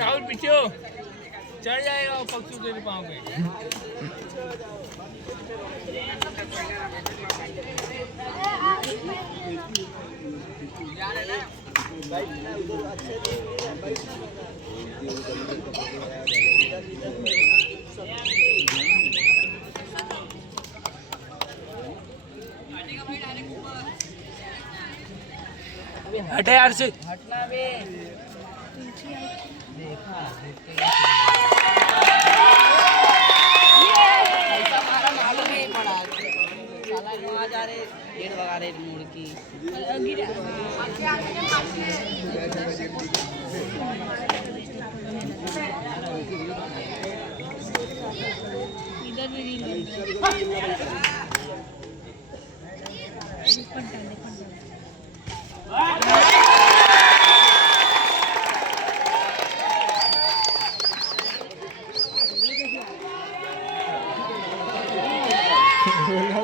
राहुल पीछे हो, चढ़ जाएगा पक्षी तेरे पाँव पे। हटे यार से, हटना बे।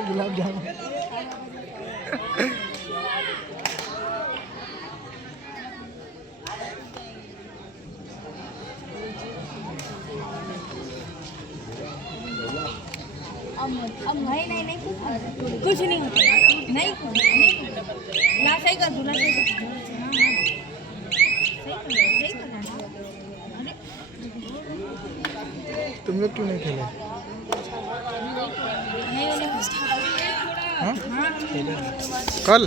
गुलाब जामुन अब नहीं नहीं कुछ नहीं होता, नहीं ला सही कर दूँ, सही कर। तुम लोग क्यों नहीं खेले? हाँ? कल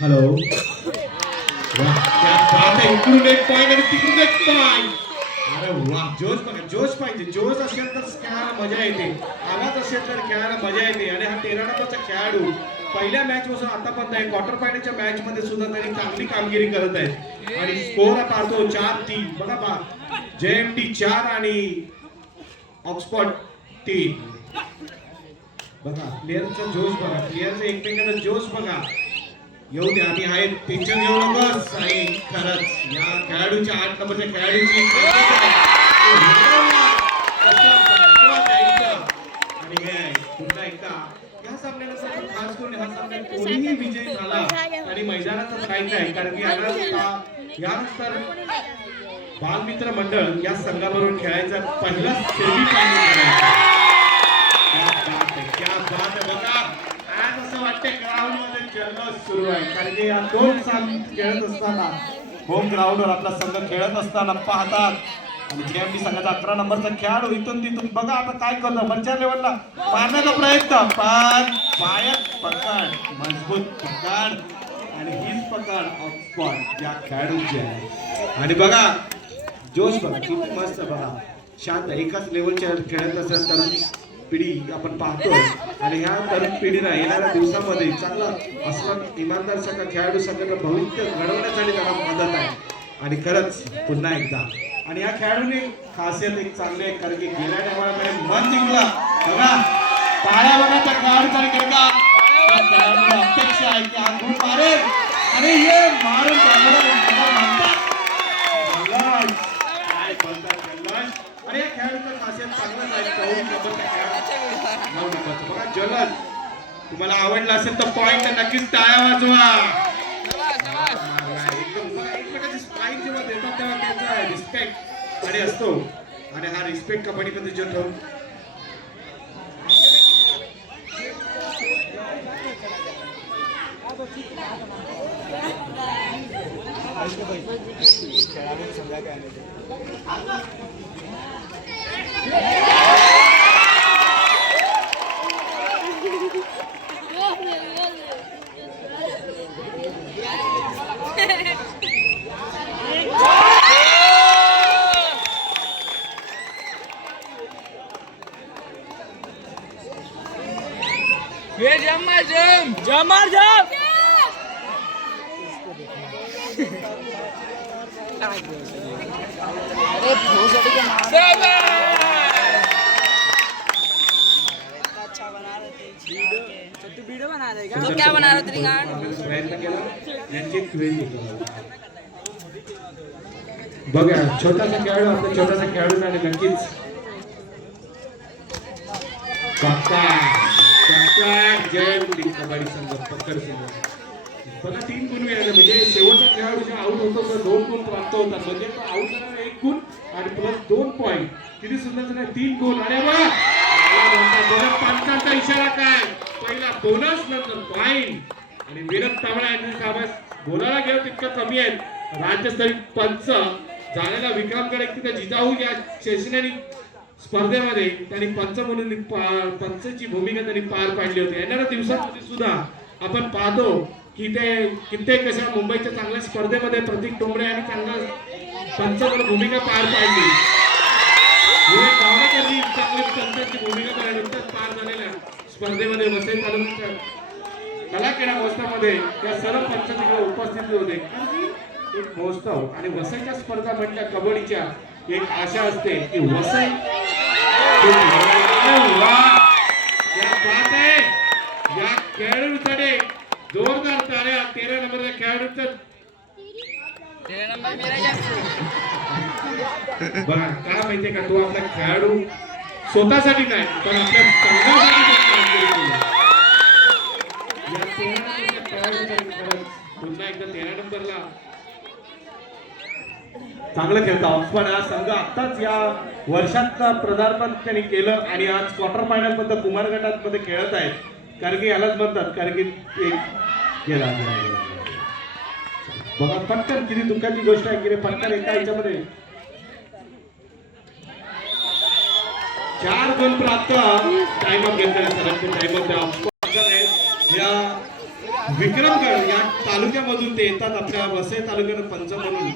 हॅलो, क्या बात आहे. इकडून एक पॉइंट आणि तिकडून एक पॉइंट. अरे वा, जोश बघा, जोश पाहिजे. जोश असेल तर खेळायला मजा येते, आवाज असेल तर खेळायला मजा येते. आणि हा 13 नंबरचा खेळाडू पहिल्या मॅच पासून आतापर्यंत आहे क्वार्टर फायनलच्या मॅच मध्ये सुद्धा त्यांनी चांगली कामगिरी करत आहे. आणि स्कोर पाहतो 4-3. बघा बा, JMT 4 आणि ऑक्सफोर्ड 3. बघा प्लेयरचा जोश बघा, प्लेयरचा एकमेकांचा जोश बघा. येऊ द्या, आम्ही आहेत, टेन्शन घेऊ नकोस. आणि खरंच या खेळाडूच्या 8 नंबरच्या खेळाडूची आणि हे पुन्हा एकदा या सामन्याला खास करून हा सामन्यात कोणीही विजयी झाला आणि मैदानातच राहायचं आहे. कारण की यानंतर बालमित्र मंडळ या संघाबरोबर खेळायचा पहिला सेमीफायनल. क्या बात है. बघा आज असं वाटतंय ग्राउंड मध्ये जल्लोष सुरू आहे. कारण की या दोन सामने खेळत असताना होम ग्राउंडवर आपला संघ खेळत असताना पाहतात. आणि JMT संघाचा 11 नंबरचा खेळाडू इथून तिथून बघा आता काय करतो, वरच्या लेवलला मारण्याचा प्रयत्न, पण पायात पकड, मजबूत पकड आणि हीच पकड ऑक्सफोर्ड या खेळाडूची आहे. आणि बघा जोश बघा किती मस्त. बघा शांत एकाच लेवलच्या खेळत असेल तरुण पिढी आपण पाहतोय. आणि ह्या तरुण पिढीला येणाऱ्या दिवसामध्ये चांगला असं इमानदार संघ खेळाडू संघाचं भविष्य घडवण्यासाठी त्याला मदत आहे. आणि खरंच पुन्हा एकदा आणि या खेळाडूने खासियत एक चांगली आहे, कारण की गेल्या टायमाला मन जिंकलं. बघा टाळ्या बघा त्या खेळाडूचा केला. अपेक्षा आहे की हा गुण मारेल आणि हे मारून आणि या खेळाडूचं खासियत चांगलंच आहे. 9 नंबरचा बघा जलद. तुम्हाला आवडला असेल तर पॉइंट नक्कीच टाळ्या वाजवा. आणि असतो आणि हा रिस्पेक्ट कबड्डीमध्ये जो ठेवून ये जम्मा जम जमार जम वीडियो बना रहे तो क्या बना रहे तेरी गांड प्रयत्न केला यांची क्वेरी बघा छोटासा खेळाडू आपला छोटासा खेळाडू आणि नक्कीच काका जय कबड्डी संघ पकड संघ बघा 3 गुण मिळाले म्हणजे शेवटचा खेळाडू जे आउट होतो तर 2 गुण प्राप्त होतात म्हणजे तो आउट झाला 1 गुण आणि प्लस 2 पॉइंट किती सुंदर झाले 3 गुण अरे बघा पंचांचा इशारा काय पहिला बोनस नंतर पॉइंट आणि विरम तावडा यांनी साबस बोलायला गेलो तितकं कमी आहेत राज्यस्तरीय पंच झालेला विक्रमगड तिथे जिजाऊ या शैक्षणिक स्पर्धेमध्ये त्यांनी पंच म्हणून पंचची भूमिका त्यांनी पार पाडली होती येणाऱ्या दिवसांमध्ये सुद्धा आपण पाहतो की ते कित्येक कशा मुंबईच्या चांगल्या स्पर्धेमध्ये प्रतीक टोंबरे यांनी चांगला पंच म्हणून भूमिका पार पाडली त्यांनी चांगली पंचाची भूमिका केल्यानंतर पार झालेल्या स्पर्धेमध्ये वसई तालुक्याच्या कला क्रीडा महोत्सवामध्ये त्या सर्व पंच तिकडे उपस्थित होते एक महोत्सव आणि वसईच्या स्पर्धा म्हटल्या कबड्डीच्या एक आशा असते की वसई या खेळाडूकडे जोरदार टाळ्या 13 नंबरच्या खेळाडूचं बघा काय माहितीये का तो आपला खेळाडू स्वतःसाठी नाही पण आपल्या संघासाठी पुन्हा एकदा 13 नंबरला चांगलं खेळता पण हा संघ आताच या वर्षात पदार्पण त्यांनी केलं आणि आज क्वार्टर फायनल मध्ये कुमार गटात मध्ये खेळत आहेत कारण की यालाच म्हणतात कारण की गेला बघा पटकन किती दुःखाची गोष्ट आहे की रे पटकन एका ह्याच्यामध्ये 4 गुण प्राप्त टाइम ऑफ घेतला या विक्रमगड या तालुक्यामधून ते येतात आपल्या वसई तालुक्यानं पंच म्हणून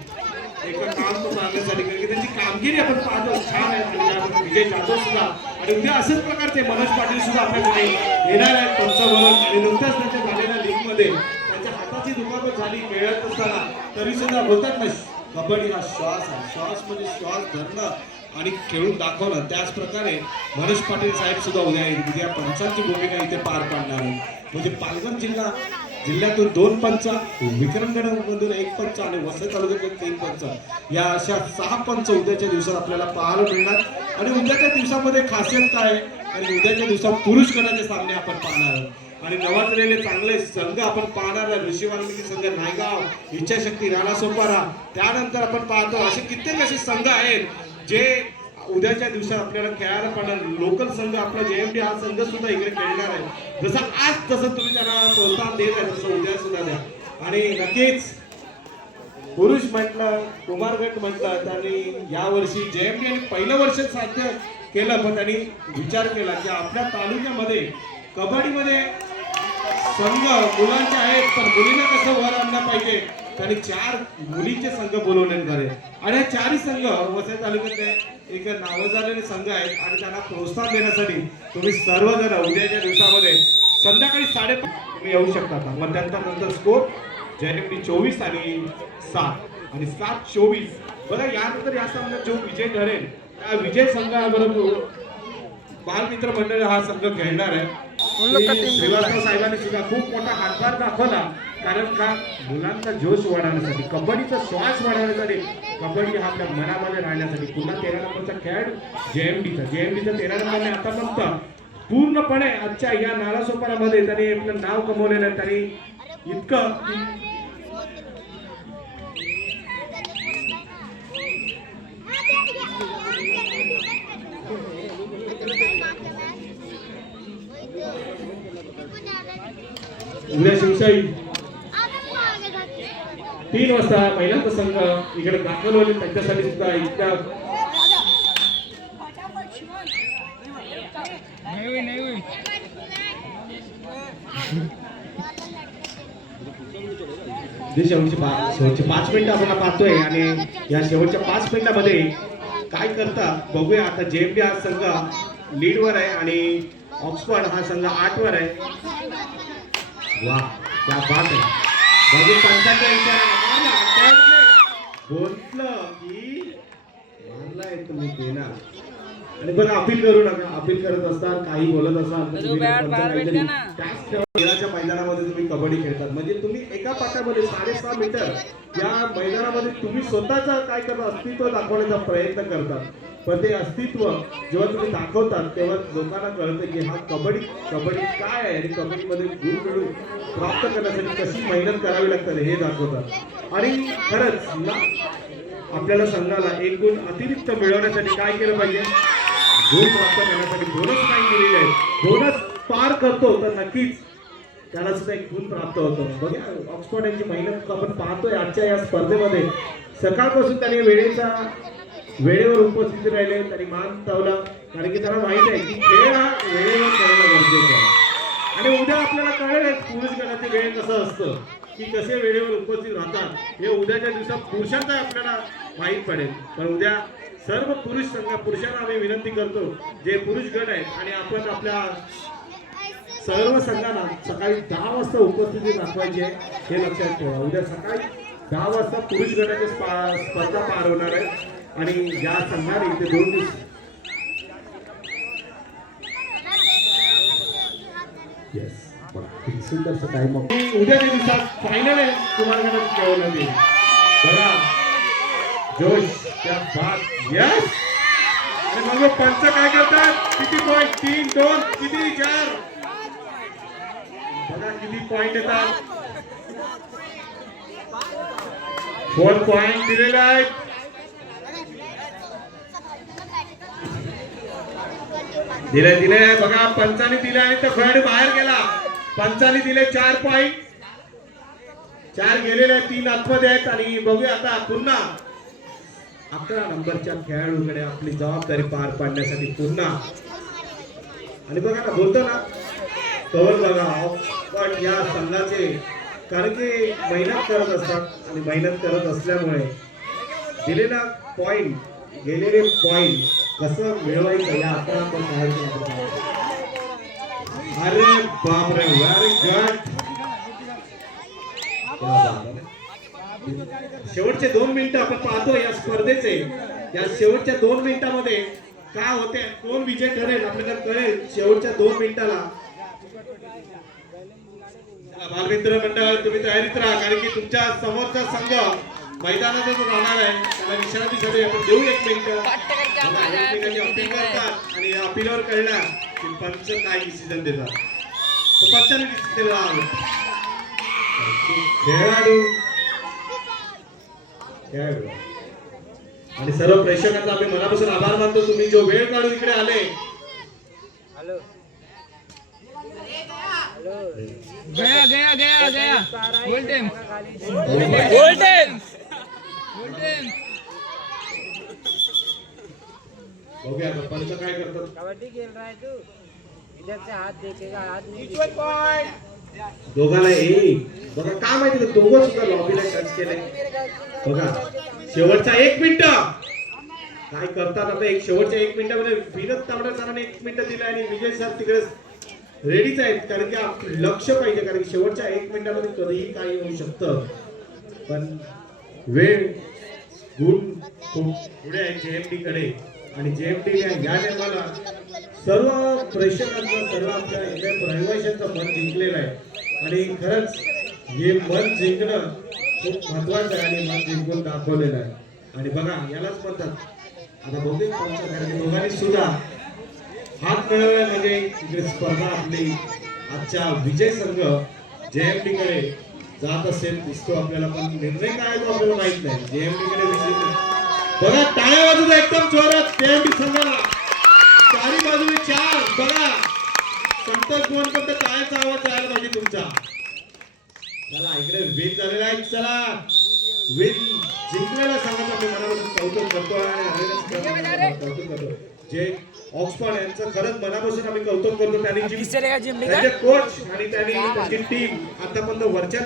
एका काम तो मारण्यासाठी कारण की त्यांची कामगिरी आपण पाहतो छान आहे विजय जाधव सुद्धा आणि उद्या असेच प्रकारचे मनोज पाटील सुद्धा आपल्याकडे येणार आहेत पंच म्हणून आणि नुकत्याच त्यांच्या झालेल्या लीग मध्ये त्यांच्या हाताची दुखापत झाली खेळत असताना तरी सुद्धा बोलतात ना कबड्डी हा श्वास आहे श्वास म्हणजे श्वास धरणं आणि खेळून दाखवणं त्याच प्रकारे मनोज पाटील साहेब सुद्धा उद्या पंचांची भूमिका इथे पार पाडणार आहे म्हणजे पालघर जिल्ह्यातून 2 पंच विक्रमगडमधून 1 पंच आणि वसई तालुक्यातून 3 पंच या अशा 6 पंच उद्याच्या दिवसात आपल्याला पाहायला मिळणार आणि उद्याच्या दिवसामध्ये खासियत काय आणि उद्याच्या दिवसात पुरुष गटाचे सामने आपण पाहणार आहोत आणि नवाजलेले चांगले संघ आपण पाहणार आहे ऋषी वाल्मिकी संघ नायगाव इच्छाशक्ती राणासोपारा त्यानंतर आपण पाहतो असे कित्येक असे संघ आहेत जे उद्याच्या दिवसात आपल्याला खेळायला पाहणार लोकल संघ आपला JMD हा संघ सुद्धा इकडे खेळणार आहे जसं आज तसं तुम्ही त्यांना प्रोत्साहन देत आहे तसं उद्या सुद्धा द्या आणि नक्कीच पुरुष म्हटलं कुमारगट म्हटलं त्यांनी यावर्षी JMD आणि पहिलं वर्ष साध्य केलं पण त्यांनी विचार केला की आपल्या तालुक्यामध्ये कबड्डीमध्ये संघ मुलांचे आहेत पण मुलींना कसं वर आणलं पाहिजे त्यांनी 4 मुलींचे संघ बोलवले झाले आणि हे 4ही संघ वसई तालुक्यातले एक नावाजलेले संघ आहेत आणि त्यांना प्रोत्साहन देण्यासाठी तुम्ही सर्वजण उद्याच्या दिवसामध्ये संध्याकाळी 5:30 तुम्ही येऊ शकता मग नंतर स्कोर JMD 24 आणि 7 आणि 7-24 बघा यानंतर या सामन्यात जो विजय ठरेल त्या विजय संघाबरोबर बालमित्र मंडळ हा संघ खेळणार आहे श्रीवास्तव साहेबांनी सुद्धा खूप मोठा हातभार दाखवला कारण का मुलांचा जोश वाढवण्यासाठी कबड्डीचा श्वास वाढवण्यासाठी कबड्डी हा आपल्या मनामध्ये राहण्यासाठी पुन्हा 13 नंबरचा खेळ JMDचा 13 नंबरने आतापर्यंत पूर्णपणे आजच्या या नालासोपारामध्ये त्यांनी आपलं नाव कमवलेलं आहे त्यांनी इतकं उद्या शिवशाही 3 वाजता महिलांचा संघ इकडे दाखल होईल, त्यांच्यासाठी सुद्धा इतक्या नाही होई शेवटचे 5 मिनिटं आपण पाहतोय आणि या शेवटच्या 5 मिनिटांमध्ये काय करता बघूया. आता जेएमबी हा संघ लीडवर आहे आणि ऑक्सफर्ड हा संघ 8 वर आहे. वा क्या बात आहे. बघू पंचांच्या इशारा बोललं की मारलाय तुम्ही देणार. आणि बघा अपील करू नका. अपील करत असताना काही बोलत असाल खेळाच्या मैदानामध्ये तुम्ही कबड्डी खेळतात म्हणजे तुम्ही एका पाठामध्ये 6.5 मीटर या मैदानामध्ये तुम्ही स्वतःचा काय करता अस्तित्व दाखवण्याचा प्रयत्न करतात. पण ते अस्तित्व जेव्हा तुम्ही दाखवतात तेव्हा लोकांना कळतं की हा कबड्डी काय आहे आणि कबड्डीमध्ये गुण मिळून प्राप्त करण्यासाठी कशी मेहनत करावी लागते हे दाखवतात. आणि खरंच ना आपल्याला संघाला एक गुण अतिरिक्त मिळवण्यासाठी काय केलं पाहिजे. गुण प्राप्त करण्यासाठी बोनस नाही दिलेले आहेत. बोनस पार करतो तर नक्कीच त्याला सुद्धा एक गुण प्राप्त होतो. बघा ऑक्सफर्ड यांची मेहनत आपण पाहतोय आजच्या या स्पर्धेमध्ये. सकाळपासून त्यांनी वेळेवर उपस्थित राहिले, त्यांनी मान लावला कारण की त्यांना माहित आहे की खेळ हा वेळेवर करणं गरजेचं आहे. आणि उद्या आपल्याला कळेल पुरुष गटाची वेळ कसं असतं की कसे वेळेवर उपस्थित राहतात. हे उद्याच्या दिवसात पुरुषांचा आपल्याला माहीत पडेल. पण उद्या सर्व पुरुषांना आम्ही विनंती करतो जे पुरुष गट आहेत आणि आपण आपल्या सर्व संघांना सकाळी 10 वाजता उपस्थिती दाखवायची आहे हे लक्षात ठेवा. उद्या सकाळी 10 वाजता पुरुष गटाची स्पर्धा पार होणार आहे आणि या संघाने इथे 2 दिवस सुंदर टाइम उद्याच्या दिवसात फायनल आहे तुम्हाला खेळवलं जाईल. बघा जोश त्या बात यस. आणि मग पंच काय करतात किती पॉईंट 3 2 किती 4 बघा किती पॉईंट येतात. 4 पॉईंट दिलेले आहेत. दिले बघा पंचाने दिले आणि तो खेळाडू बाहेर गेला. पंचाने दिले 4 पॉईंट. 4 गेलेले 3 आतमध्ये आहेत. आणि बघूया आता पुन्हा 11 नंबरच्या खेळाडूकडे आपली जबाबदारी पार पाडण्यासाठी पुन्हा. आणि बघा ना बोलतो ना कवर बघा ऑक्सफर्ड या संघाचे कारण की मेहनत करत असतात आणि मेहनत करत असल्यामुळे दिलेला पॉईंट गेलेले पॉईंट कसं मिळवायचं या 11 नंबर. अरे बापरे व्हेरी गुड. शेवटचे 2 मिनिटं आपण पाहतो या स्पर्धेचे. या शेवटच्या 2 मिनिटांमध्ये काय होते कोण विजय ठरेल आपल्याला कळेल शेवटच्या 2 मिनिटाला. बालमित्र मंडळ तुम्ही तयारीत राहा कारण की तुमच्या समोरचा संघ मैदानातच राहणार आहे. त्याला विश्रांतीसाठी आपण देऊ 1 मिनिट. अपील करतात आणि या अपीलवर कळणार की पंच काय डिसिजन देतात. तर पंचाने डिसिजन खेळाडू आणि सर्व प्रेक्षकांचा आम्ही मनापासून आभार मानतो. तुम्ही जो वेळ काढून इकडे आले. गया गोल्डन बघूया पंच काय करतात. कबड्डी खेल रहा है तू इधर से हाथ देखेगा हाथ नहीं दोघांना बघा काय माहिती दोघं सुद्धा लॉबीला टच केले. बघा शेवटचा 1 मिनिट काय करतात आता. एक शेवटच्या 1 मिनिटामध्ये विनोद तावडे सरांनी 1 मिनिट दिलं आणि विजय सर तिकडे रेडीच आहेत कारण की लक्ष पाहिजे कारण की शेवटच्या 1 मिनिटामध्ये कधीही काही होऊ शकतं. पण वेळ गुण खूप पुढे आहे जेएमडी कडे आणि जेएमडी या नेमाला सर्व प्रेक्षकांचं सर्व आपल्या रहिवाशांचं मन जिंकलेलं आहे. आणि खरंच हे मन जिंकणं खूप महत्वाचं आहे आणि मन जिंकून दाखवलेलं आहे. आणि बघा यालाच म्हणतात आता बहुतेक दोघांनी सुद्धा हात मिळवला म्हणजे इकडे स्पर्धा आपली आजच्या विजय संघ जेएमडी कडे जात असेल दिसतो आपल्याला. पण निर्णय काय तो आपल्याला माहित नाही. जेएमडी कडे विजय बघा टाळ्या वाजवत एकदम जोरात केएमडी संघाला चारी बाजूने 4 बघा संतोष गोवणकर तर टाळ्याचा आवाज यायला पाहिजे तुमचा चला इकडे विन झालेला आहे चला विन जिंकलेला संघाचं मी मनापासून कौतुक करतो आणि हरलेल्या कौतुक करतो जे ऑक्सफर्ड यांचं खरंच मनापासून आम्ही कौतुक करतो त्यांनी कोच आणि त्यांनी टीम आतापर्यंत वरच्या